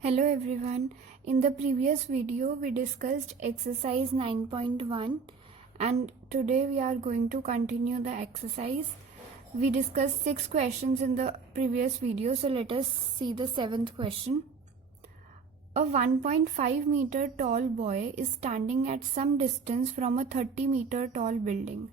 Hello everyone. In the previous video we discussed exercise 9.1 and today we are going to continue the exercise. We discussed 6 questions in the previous video, so let us see the 7th question. A 1.5 meter tall boy is standing at some distance from a 30 meter tall building.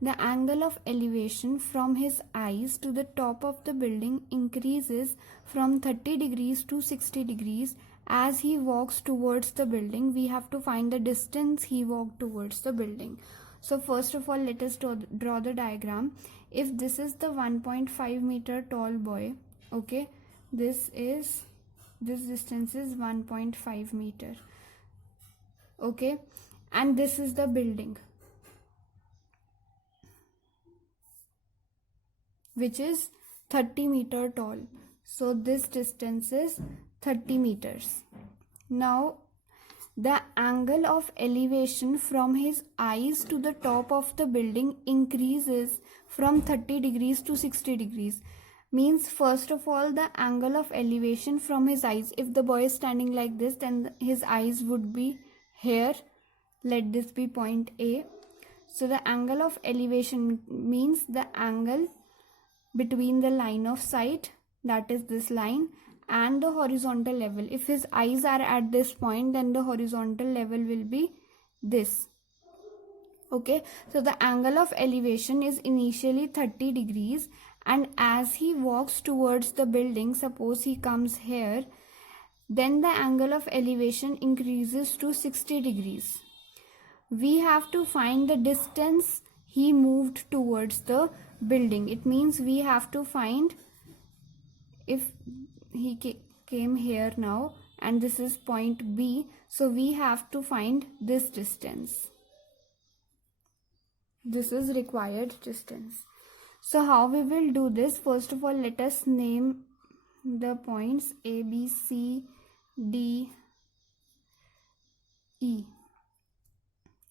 The angle of elevation from his eyes to the top of the building increases from 30 degrees to 60 degrees as he walks towards the building. We have to find the distance he walked towards the building. So first of all, let us draw the diagram. If this is the 1.5 meter tall boy, okay, this distance is 1.5 meter, okay, and this is the building, which is 30 meter tall. So this distance is 30 meters. Now the angle of elevation from his eyes to the top of the building increases from 30 degrees to 60 degrees. Means first of all, the angle of elevation from his eyes, if the boy is standing like this, then his eyes would be here. Let this be point A. So the angle of elevation means the angle between the line of sight, that is this line, and the horizontal level. If his eyes are at this point, then the horizontal level will be this. Okay, so the angle of elevation is initially 30 degrees, and as he walks towards the building, suppose he comes here, then the angle of elevation increases to 60 degrees. We have to find the distance he moved towards the building. It means we have to find, if he came here now and this is point B, so we have to find this distance. This is required distance. So how we will do this? First of all, let us name the points A, B, C, D, E.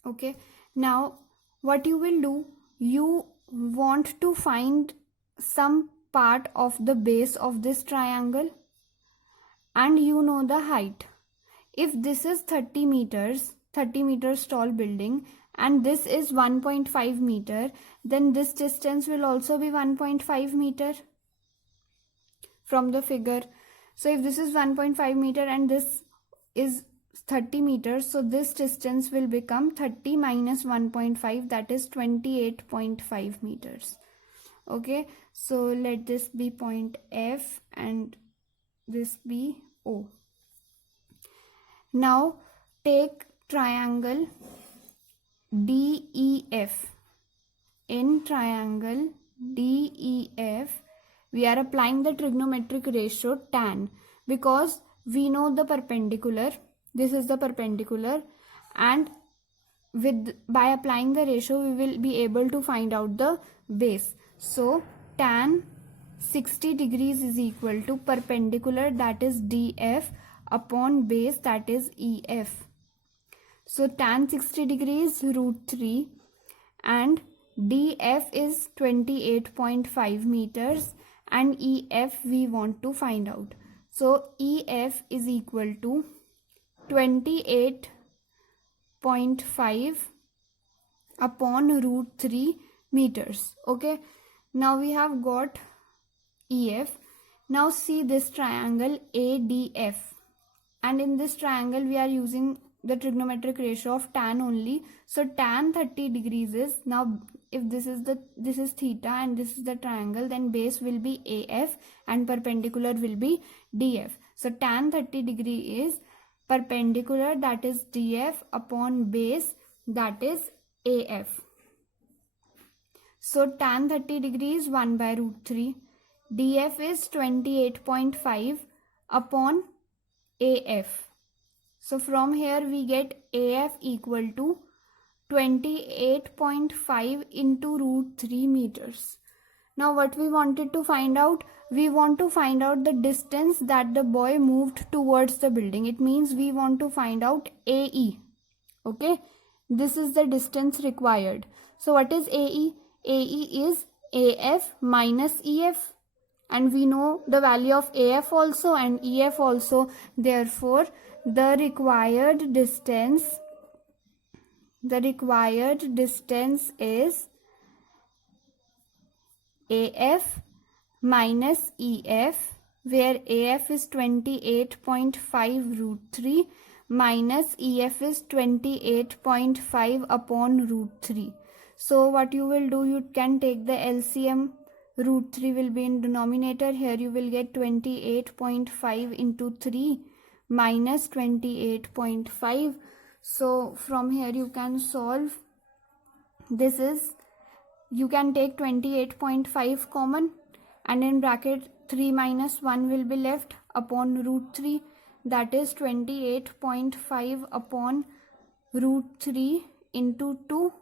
Okay, now what you will do, you want to find some part of the base of this triangle and you know the height. If this is 30 meters tall building and this is 1.5 meter, then this distance will also be 1.5 meter from the figure. So if this is 1.5 meter and this is 30 meters, so this distance will become 30 minus 1.5, that is 28.5 meters. Okay, so let this be point F and this be O. Now take triangle DEF. In triangle DEF, we are applying the trigonometric ratio tan, because we know the perpendicular. This is the perpendicular, and by applying the ratio we will be able to find out the base. So tan 60 degrees is equal to perpendicular, that is DF, upon base, that is EF. So tan 60 degrees √3 and DF is 28.5 meters and EF we want to find out. So EF is equal to 28.5 upon √3 meters. Okay, now we have got EF. Now see this triangle ADF, and in this triangle we are using the trigonometric ratio of tan only. So tan 30 degrees is, now if this is theta and this is the triangle, then base will be AF and perpendicular will be DF. So tan 30 degree is perpendicular, that is DF, upon base, that is AF. So tan 30 degrees 1 by √3. DF is 28.5 upon AF. So from here we get AF equal to 28.5 into √3 meters. Now what we wanted to find out? We want to find out the distance that the boy moved towards the building. It means we want to find out AE. Okay, this is the distance required. So what is AE? AE is AF minus EF. and we know the value of AF also and EF also. Therefore, the required distance is AF minus EF, where AF is 28.5 root 3 minus EF is 28.5 upon root 3. So what you will do, you can take the LCM. Root 3 will be in denominator. Here you will get 28.5 into 3 minus 28.5. So from here you can solve. This is, you can take 28.5 common, and in bracket 3 minus 1 will be left upon root 3. That is 28.5 upon root 3 into 2.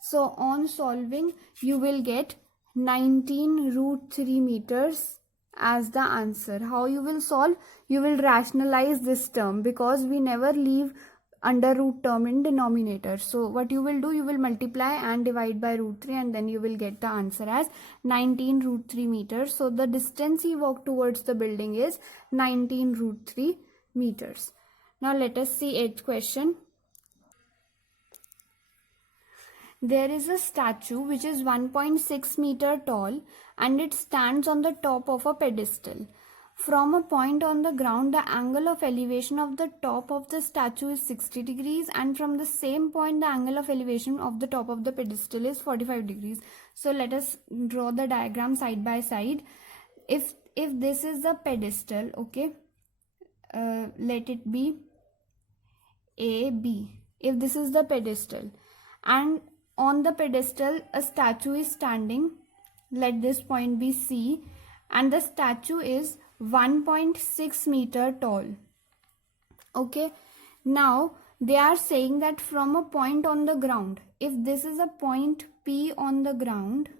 So on solving, you will get 19 root 3 meters as the answer. How you will solve? You will rationalize this term, because we never leave under root term in denominator. So what you will do, you will multiply and divide by root 3, and then you will get the answer as 19 root 3 meters. So the distance he walked towards the building is 19 root 3 meters. Now let us see 8th question. There is a statue which is 1.6 meter tall and it stands on the top of a pedestal. From a point on the ground, the angle of elevation of the top of the statue is 60 degrees, and from the same point, the angle of elevation of the top of the pedestal is 45 degrees. So let us draw the diagram side by side. If this is the pedestal, okay, let it be AB. If this is the pedestal, and on the pedestal a statue is standing, let this point be C, and the statue is 1.6 meter tall. Okay, now they are saying that from a point on the ground, if this is a point P on the ground,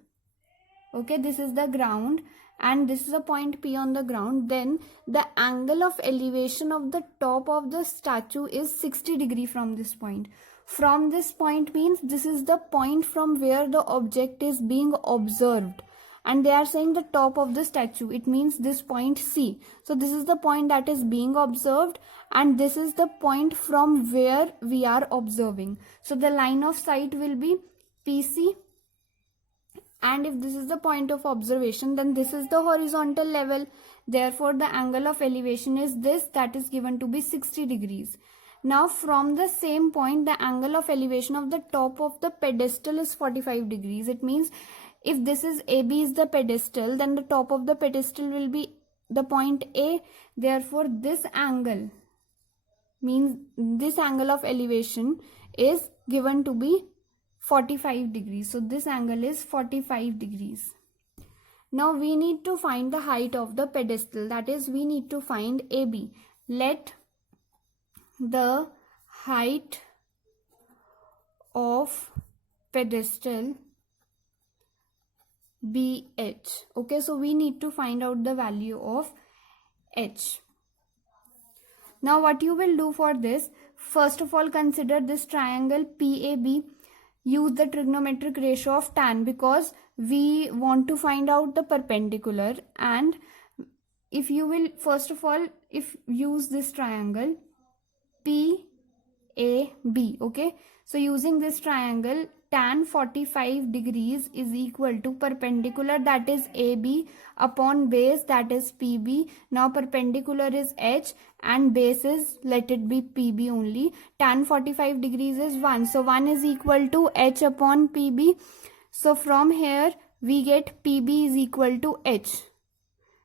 okay, this is the ground and this is a point P on the ground, then the angle of elevation of the top of the statue is 60 degree from this point. From this point means this is the point from where the object is being observed, and they are saying the top of the statue, it means this point C. So this is the point that is being observed, and this is the point from where we are observing. So the line of sight will be PC, and if this is the point of observation, then this is the horizontal level. Therefore the angle of elevation is this, that is given to be 60 degrees. Now from the same point, the angle of elevation of the top of the pedestal is 45 degrees. It means if this is AB is the pedestal, then the top of the pedestal will be the point A. Therefore this angle means this angle of elevation is given to be 45 degrees. So this angle is 45 degrees. Now we need to find the height of the pedestal, that is we need to find AB. Let the height of pedestal be h. Okay, so we need to find out the value of h. Now what you will do for this, first of all consider this triangle PAB. Use the trigonometric ratio of tan, because we want to find out the perpendicular. And if you will, first of all, if use this triangle PAB, okay, so using this triangle, tan 45 degrees is equal to perpendicular, that is AB, upon base, that is PB. Now perpendicular is h and base is, let it be PB only. Tan 45 degrees is 1, so 1 is equal to h upon PB. So from here we get PB is equal to h.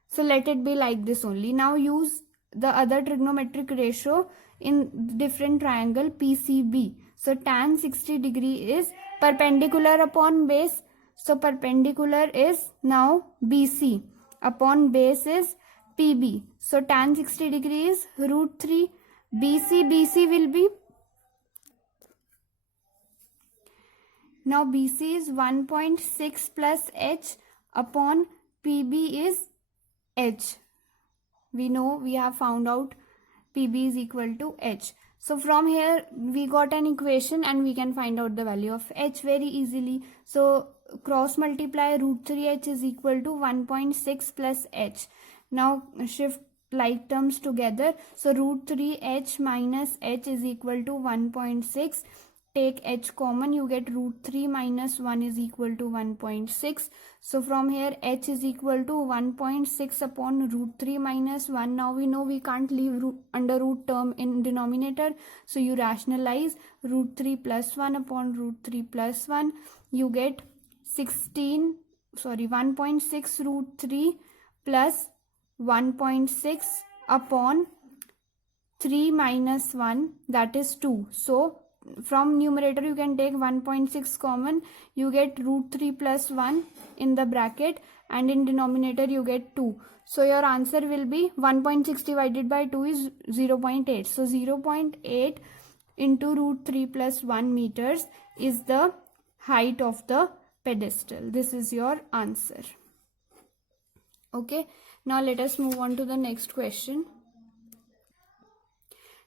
So let it be like this only. Now use the other trigonometric ratio in different triangle PCB. So tan 60 degree is perpendicular upon base. So perpendicular is now BC, upon base is PB. So tan 60 degree is root 3. BC will be, now BC is 1.6 plus h upon PB is h. We know, we have found out PB is equal to h. So from here we got an equation and we can find out the value of h very easily. So cross multiply root 3h is equal to 1.6 plus h. Now shift like terms together. So root 3h minus h is equal to 1.6. Take h common, you get root 3 minus 1 is equal to 1.6. So from here h is equal to 1.6 upon root 3 minus 1. Now we know we can't leave under root term in denominator. So you rationalize root 3 plus 1 upon root 3 plus 1. You get 1.6 root 3 plus 1.6 upon 3 minus 1, that is 2. So from numerator you can take 1.6 common, you get root 3 plus 1 in the bracket, and in denominator you get 2. So your answer will be 1.6 divided by 2 is 0.8. So 0.8 into root 3 plus 1 meters is the height of the pedestal. This is your answer. Okay, now let us move on to the next question.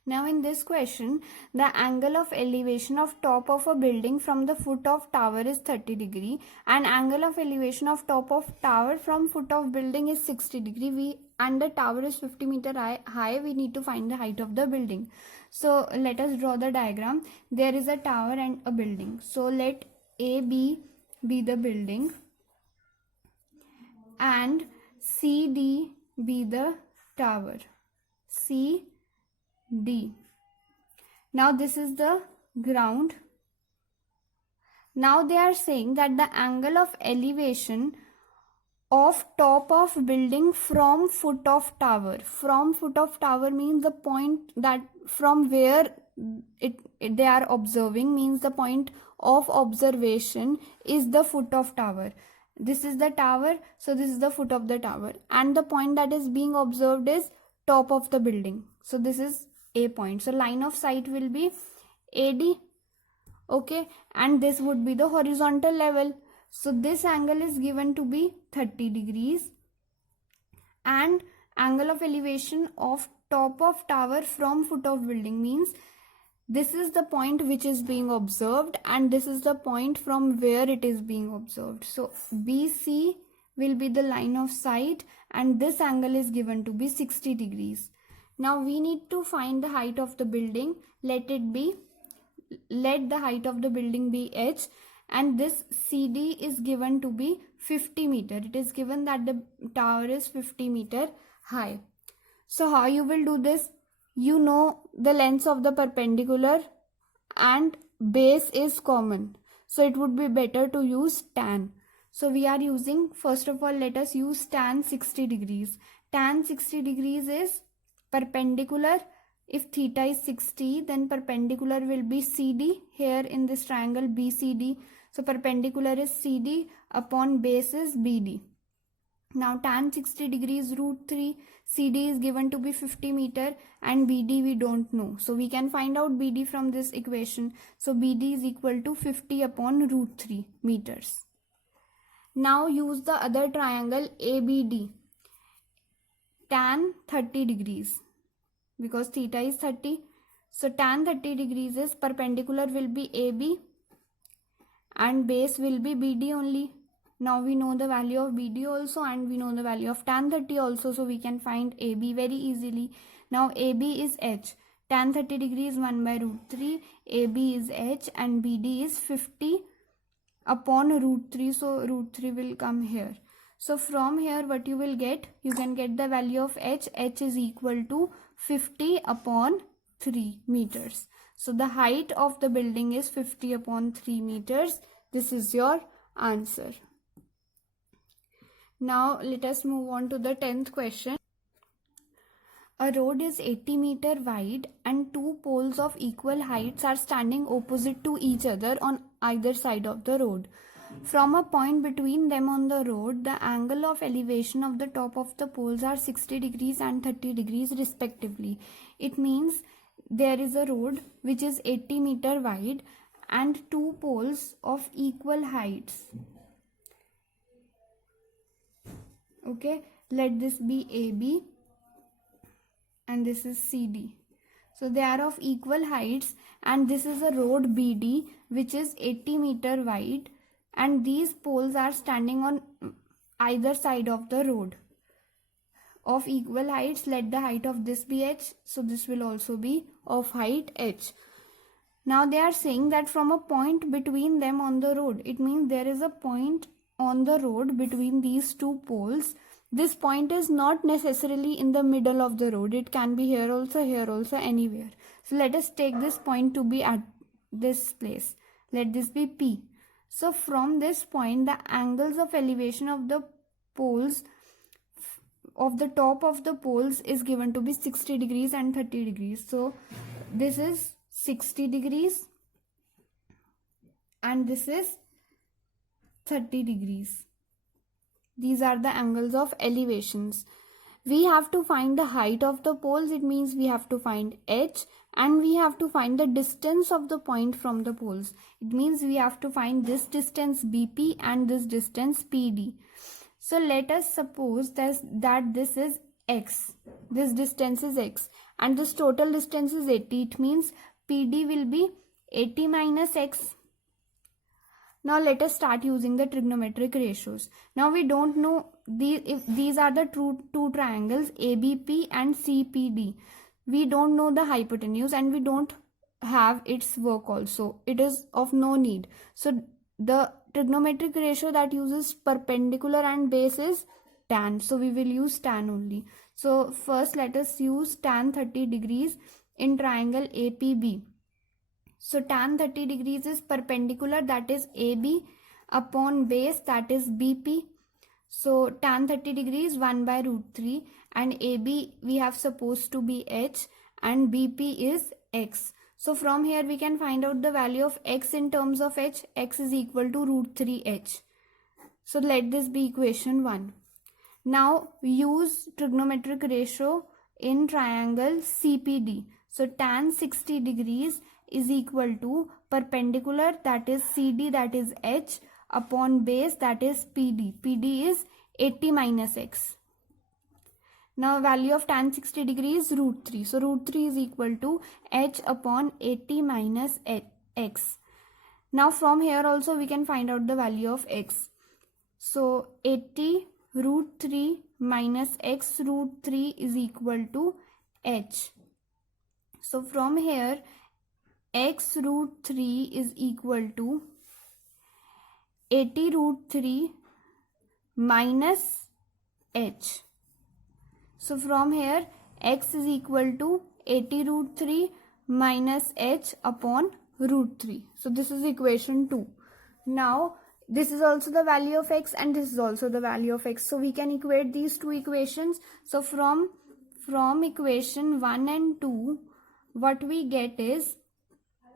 Now in this question, the angle of elevation of top of a building from the foot of tower is 30 degree and angle of elevation of top of tower from foot of building is 60 degree. And the tower is 50 meter high. We need to find the height of the building. So let us draw the diagram. There is a tower and a building. So let AB be the building and CD be the tower. CD. Now this is the ground. Now they are saying that the angle of elevation of top of building from foot of tower. From foot of tower means the point that from where they are observing, means the point of observation is the foot of tower. This is the tower, so this is the foot of the tower, and the point that is being observed is top of the building. So this is A point. So line of sight will be AD. Okay, and this would be the horizontal level. So this angle is given to be 30 degrees and angle of elevation of top of tower from foot of building means this is the point which is being observed and this is the point from where it is being observed. So BC will be the line of sight and this angle is given to be 60 degrees. Now we need to find the height of the building. Let the height of the building be h, and this CD is given to be 50 meter. It is given that the tower is 50 meter high. So how you will do this? You know the length of the perpendicular and base is common. So it would be better to use tan. So we are using, first of all, let us use tan 60 degrees. Tan 60 degrees is perpendicular. If theta is 60, then perpendicular will be CD here in this triangle BCD. So perpendicular is CD upon base is BD. Now tan 60 degrees root 3, CD is given to be 50 meter and BD we don't know. So we can find out BD from this equation. So BD is equal to 50 upon root 3 meters. Now use the other triangle ABD. Tan 30 degrees. Because theta is 30. So tan 30 degrees is perpendicular will be AB and base will be BD only. Now we know the value of BD also and we know the value of tan 30 also. So we can find AB very easily. Now AB is h. Tan 30 degrees 1 by root 3. AB is h and BD is 50 upon root 3. So root 3 will come here. So from here what you will get? You can get the value of h. H is equal to 50 upon 3 meters. So the height of the building is 50 upon 3 meters. This is your answer. Now let us move on to the 10th question. A road is 80 meter wide and two poles of equal heights are standing opposite to each other on either side of the road. From a point between them on the road, the angle of elevation of the top of the poles are 60 degrees and 30 degrees respectively. It means there is a road which is 80 meter wide and two poles of equal heights. Okay, let this be AB and this is CD. So they are of equal heights and this is a road BD which is 80 meter wide and these poles are standing on either side of the road. Of equal heights, let the height of this be h, so this will also be of height h. Now they are saying that from a point between them on the road, it means there is a point on the road between these two poles. This point is not necessarily in the middle of the road, it can be here also, anywhere. So let us take this point to be at this place. Let this be P. So from this point, the angles of elevation of the poles, of the top of the poles, is given to be 60 degrees and 30 degrees. So this is 60 degrees and this is 30 degrees. These are the angles of elevations. We have to find the height of the poles. It means we have to find h, and we have to find the distance of the point from the poles. It means we have to find this distance BP and this distance PD. So let us suppose that this is x, this distance is x, and this total distance is 80. It means PD will be 80 minus x. Now let us start using the trigonometric ratios. Now we don't know if these are the two triangles ABP and CPD. We don't know the hypotenuse and we don't have its work also. It is of no need. So the trigonometric ratio that uses perpendicular and base is tan. So we will use tan only. So first let us use tan 30 degrees in triangle APB. So tan 30 degrees is perpendicular, that is AB, upon base, that is BP. So tan 30 degrees 1 by root 3, and AB we have supposed to be h and BP is x. So from here we can find out the value of x in terms of h. X is equal to root 3h. So let this be equation 1. Now use trigonometric ratio in triangle CPD. So tan 60 degrees is equal to perpendicular, that is CD, that is h, upon base, that is PD. PD is 80 minus x. Now value of tan 60 degrees is root 3. So root 3 is equal to h upon 80 minus x. Now from here also we can find out the value of x. So 80 root 3 minus x root 3 is equal to h. So from here x root 3 is equal to 80 root 3 minus h. So from here x is equal to 80 root 3 minus h upon root 3. So this is equation 2. Now this is also the value of x and this is also the value of x. So we can equate these two equations. So from equation 1 and 2, what we get is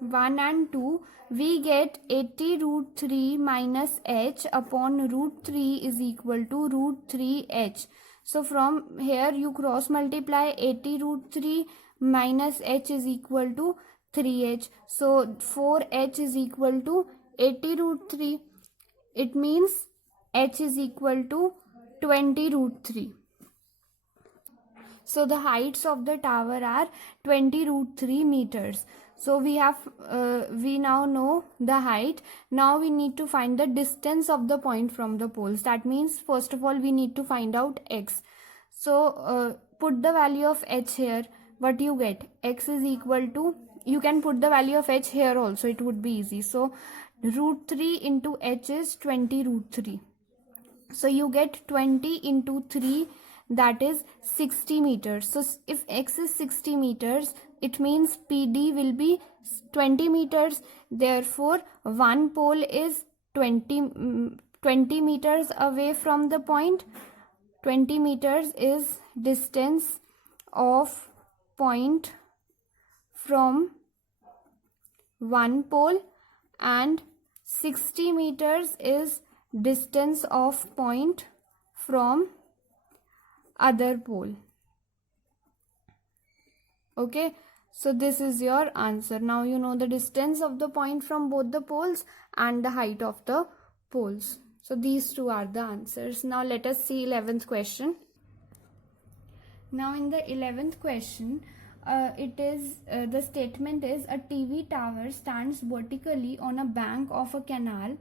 1 and 2, we get 80 root 3 minus h upon root 3 is equal to root 3h. So from here you cross multiply 80 root 3 minus h is equal to 3h. So 4h is equal to 80 root 3. It means h is equal to 20 root 3. So the heights of the tower are 20 root 3 meters. So we now know the height. Now we need to find the distance of the point from the poles. That means first of all we need to find out x. So put the value of h here. What you get? X is equal to, you can put the value of h here also, it would be easy. So root 3 into h is 20 root 3. So you get 20 into 3, that is 60 meters. So if x is 60 meters, it means PD will be 20 meters. Therefore, one pole is 20 meters away from the point. 20 meters is distance of point from one pole, and 60 meters is distance of point from other pole. Okay, so this is your answer. Now you know the distance of the point from both the poles and the height of the poles. So these two are the answers. Now let us see 11th question. Now in the 11th question, the statement is a TV tower stands vertically on a bank of a canal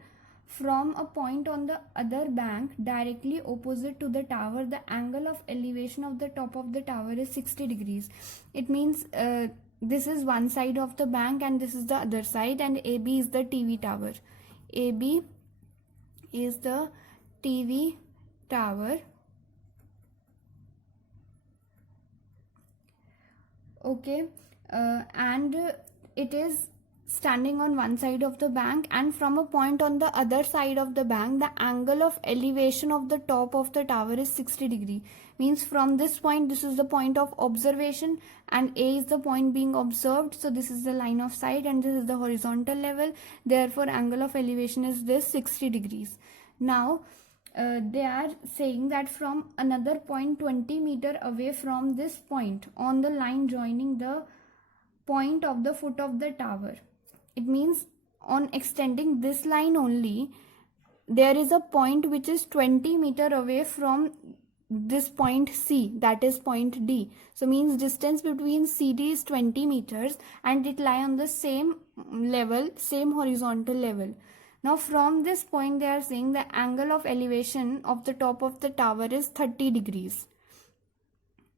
from a point on the other bank directly opposite to the tower, the angle of elevation of the top of the tower is 60 degrees. It means this is one side of the bank and this is the other side, and AB is the TV tower. AB is the TV tower. Okay, and it is standing on one side of the bank, and from a point on the other side of the bank, the angle of elevation of the top of the tower is 60 degree. Means from this point, this is the point of observation and A is the point being observed. So this is the line of sight and this is the horizontal level. Therefore, angle of elevation is this 60 degrees. Now, they are saying that from another point 20 meter away from this point on the line joining the point of the foot of the tower. It means on extending this line only, there is a point which is 20 meter away from this point C, that is point D. So means distance between CD is 20 meters and it lie on the same level, same horizontal level. Now from this point they are saying the angle of elevation of the top of the tower is 30 degrees.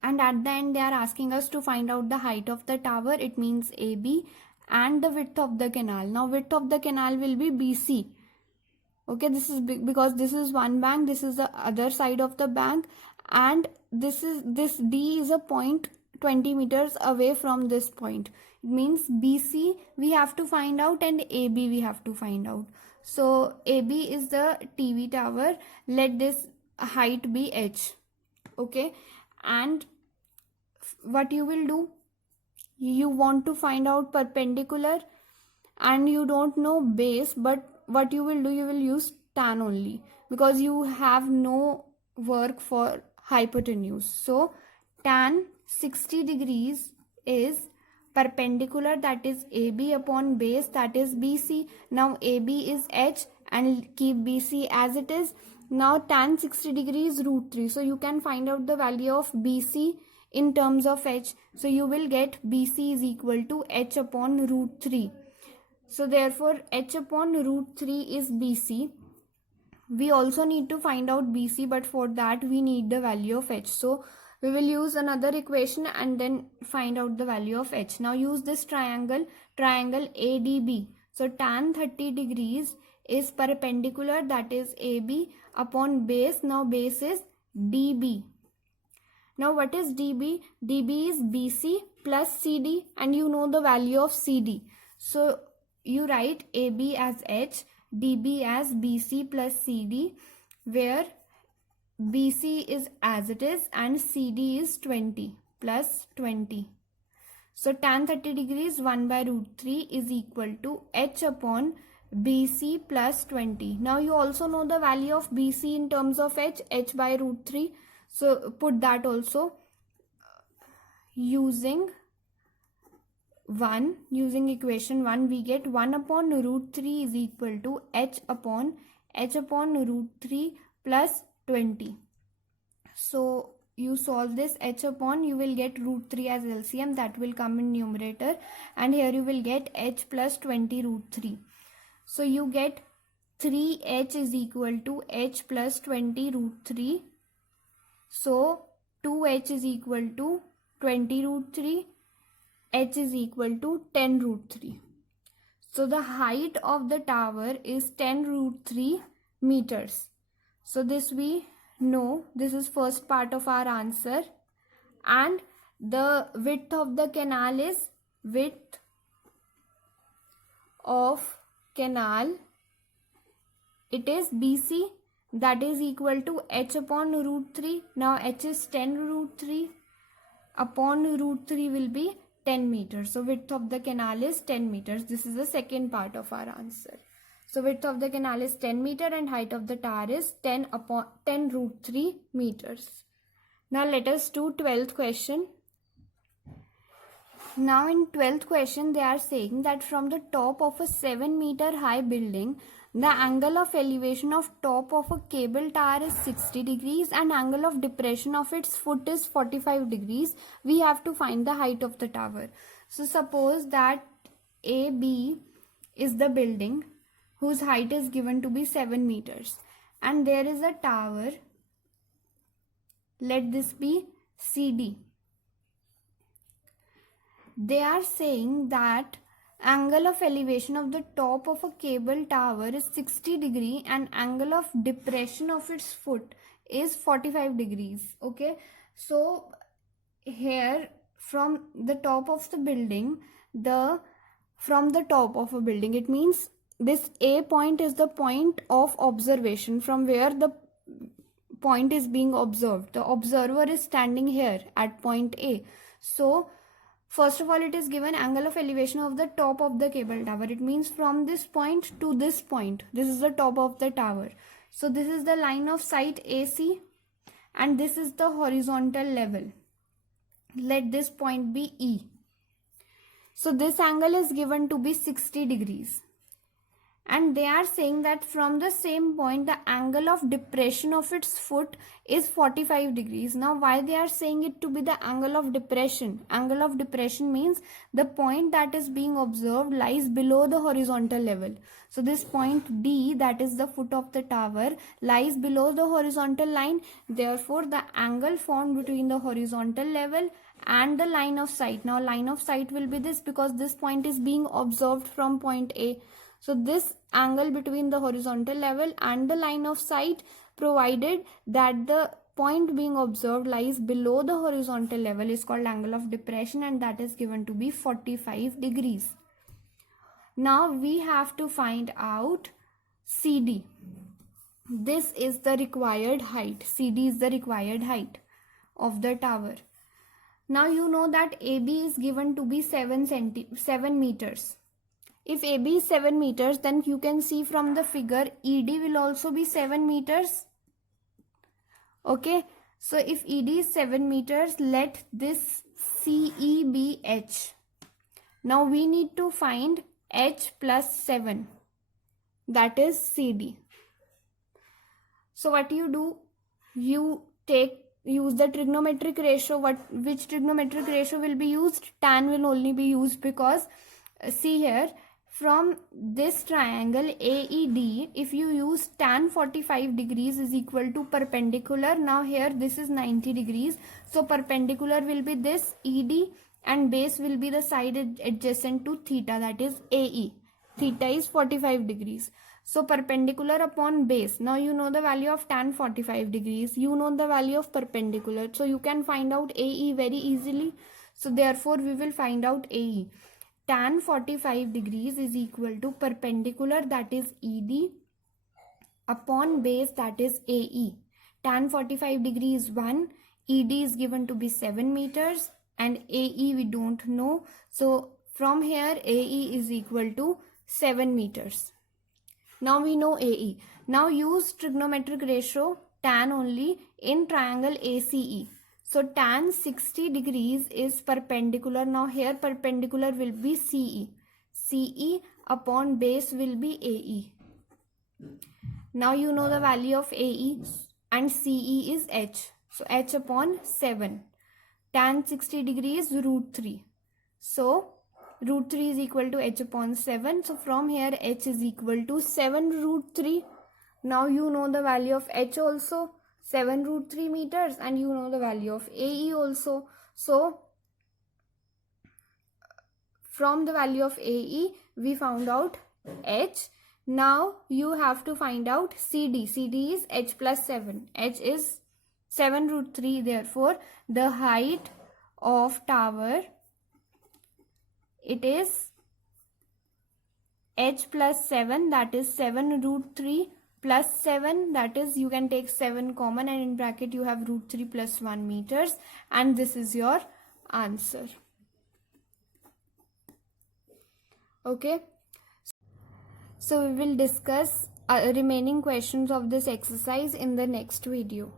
And at the end they are asking us to find out the height of the tower, it means AB, and the width of the canal. Now width of the canal will be BC. Okay, this is because this is one bank, this is the other side of the bank, and this D is a point 20 meters away from this point. It means BC we have to find out and AB we have to find out. So AB is the TV tower. Let this height be H. Okay, and what you will do, you want to find out perpendicular and you don't know base, but what you will do, you will use tan only because you have no work for hypotenuse. So tan 60 degrees is perpendicular, that is AB, upon base, that is BC. Now AB is H and keep BC as it is. Now tan 60 degrees root 3. So you can find out the value of BC in terms of H. So you will get BC is equal to H upon root 3. So therefore H upon root 3 is BC. We also need to find out BC, but for that we need the value of H. So we will use another equation and then find out the value of H. Now use this triangle ADB. So tan 30 degrees is perpendicular, that is AB, upon base. Now base is DB. Now what is DB? DB is BC plus CD, and you know the value of CD. So you write AB as H, DB as BC plus CD, where BC is as it is and CD is 20 plus 20. So tan 30 degrees 1 by root 3 is equal to H upon BC plus 20. Now you also know the value of BC in terms of H by root 3. So put that also. Using equation 1, we get 1 upon root 3 is equal to H upon root 3 plus 20. So you solve this H upon, you will get root 3 as LCM, that will come in numerator, and here you will get H plus 20 root 3. So you get 3H is equal to H plus 20 root 3. So 2H is equal to 20 root 3. H is equal to 10 root 3. So the height of the tower is 10 root 3 meters. So this we know, this is first part of our answer. And the width of the canal is width of canal, it is BC, that is equal to H upon root 3. Now H is 10 root 3 upon root 3 will be 10 meters. So width of the canal is 10 meters. This is the second part of our answer. So width of the canal is 10 meter and height of the tower is 10 root 3 meters. Now let us do 12th question. Now in 12th question they are saying that from the top of a 7 meter high building, the angle of elevation of top of a cable tower is 60 degrees and angle of depression of its foot is 45 degrees. We have to find the height of the tower. So suppose that AB is the building whose height is given to be 7 meters. And there is a tower. Let this be CD. They are saying that angle of elevation of the top of a cable tower is 60 degree and angle of depression of its foot is 45 degrees. Okay, so here from the top of the building, it means this A point is the point of observation from where the point is being observed. The observer is standing here at point A. So first of all, it is given angle of elevation of the top of the cable tower. It means from this point to this point. This is the top of the tower. So this is the line of sight AC and this is the horizontal level. Let this point be E. So this angle is given to be 60 degrees. And they are saying that from the same point, the angle of depression of its foot is 45 degrees. Now, why they are saying it to be the angle of depression? Angle of depression means the point that is being observed lies below the horizontal level. So, this point D, that is the foot of the tower, lies below the horizontal line. Therefore, the angle formed between the horizontal level and the line of sight. Now, line of sight will be this because this point is being observed from point A. So this angle between the horizontal level and the line of sight, provided that the point being observed lies below the horizontal level, is called angle of depression, and that is given to be 45 degrees. Now we have to find out CD. This is the required height. CD is the required height of the tower. Now you know that AB is given to be 7 meters. If AB is 7 meters, then you can see from the figure ED will also be 7 meters. Okay, so if ED is 7 meters, let this CE be H. Now we need to find H plus 7, that is CD. So what you do, you use the trigonometric ratio. Which trigonometric ratio will be used? Tan will only be used because see here, from this triangle AED, if you use tan 45 degrees is equal to perpendicular. Now here this is 90 degrees. So perpendicular will be this ED and base will be the side adjacent to theta, that is AE. Theta is 45 degrees. So perpendicular upon base. Now you know the value of tan 45 degrees. You know the value of perpendicular. So you can find out AE very easily. So therefore we will find out AE. Tan 45 degrees is equal to perpendicular, that is ED, upon base, that is AE. Tan 45 degrees is 1, ED is given to be 7 meters and AE we don't know. So from here AE is equal to 7 meters. Now we know AE. Now use trigonometric ratio tan only in triangle ACE. So tan 60 degrees is perpendicular. Now here perpendicular will be CE. CE upon base will be AE. Now you know the value of AE and CE is H. So H upon 7. Tan 60 degrees root 3. So root 3 is equal to H upon 7. So from here H is equal to 7 root 3. Now you know the value of H also. 7 root 3 meters, and you know the value of AE also. So from the value of AE we found out H. Now you have to find out CD. CD is H plus 7. H is 7 root 3. Therefore the height of tower, it is H plus 7, that is 7 root 3 plus 7, that is you can take 7 common and in bracket you have root 3 plus 1 meters, and this is your answer. Okay, so we will discuss remaining questions of this exercise in the next video.